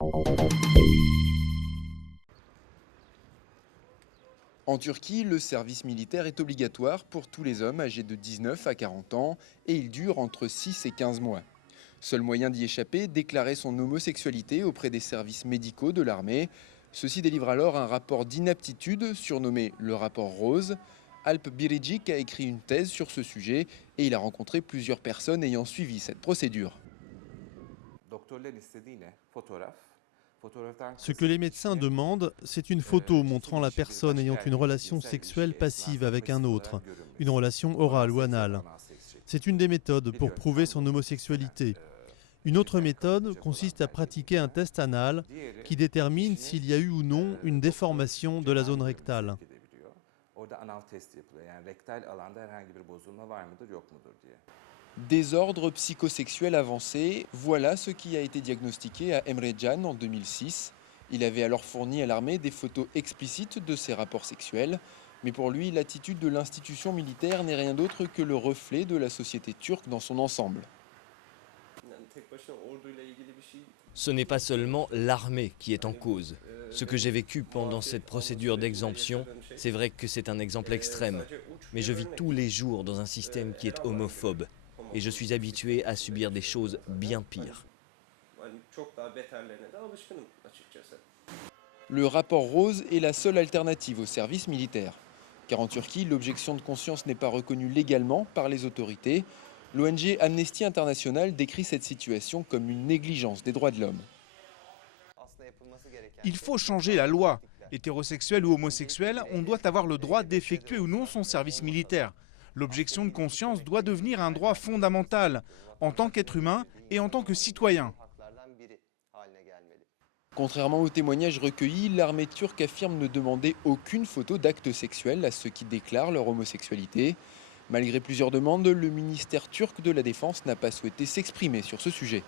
En Turquie, le service militaire est obligatoire pour tous les hommes âgés de 19 à 40 ans et il dure entre 6 et 15 mois. Seul moyen d'y échapper, déclarer son homosexualité auprès des services médicaux de l'armée. Ceux-ci délivrent alors un rapport d'inaptitude surnommé le rapport Rose. Alp Biricik a écrit une thèse sur ce sujet et il a rencontré plusieurs personnes ayant suivi cette procédure. Ce que les médecins demandent, c'est une photo montrant la personne ayant une relation sexuelle passive avec un autre, une relation orale ou anale. C'est une des méthodes pour prouver son homosexualité. Une autre méthode consiste à pratiquer un test anal qui détermine s'il y a eu ou non une déformation de la zone rectale. Désordre psychosexuel avancé, voilà ce qui a été diagnostiqué à Emre Can en 2006. Il avait alors fourni à l'armée des photos explicites de ses rapports sexuels. Mais pour lui, l'attitude de l'institution militaire n'est rien d'autre que le reflet de la société turque dans son ensemble. Ce n'est pas seulement l'armée qui est en cause. Ce que j'ai vécu pendant cette procédure d'exemption, c'est vrai que c'est un exemple extrême. Mais je vis tous les jours dans un système qui est homophobe. Et je suis habitué à subir des choses bien pires. Le rapport Rose est la seule alternative au service militaire. Car en Turquie, l'objection de conscience n'est pas reconnue légalement par les autorités. L'ONG Amnesty International décrit cette situation comme une négligence des droits de l'homme. Il faut changer la loi. Hétérosexuel ou homosexuel, on doit avoir le droit d'effectuer ou non son service militaire. L'objection de conscience doit devenir un droit fondamental, en tant qu'être humain et en tant que citoyen. Contrairement aux témoignages recueillis, l'armée turque affirme ne demander aucune photo d'acte sexuel à ceux qui déclarent leur homosexualité. Malgré plusieurs demandes, le ministère turc de la Défense n'a pas souhaité s'exprimer sur ce sujet.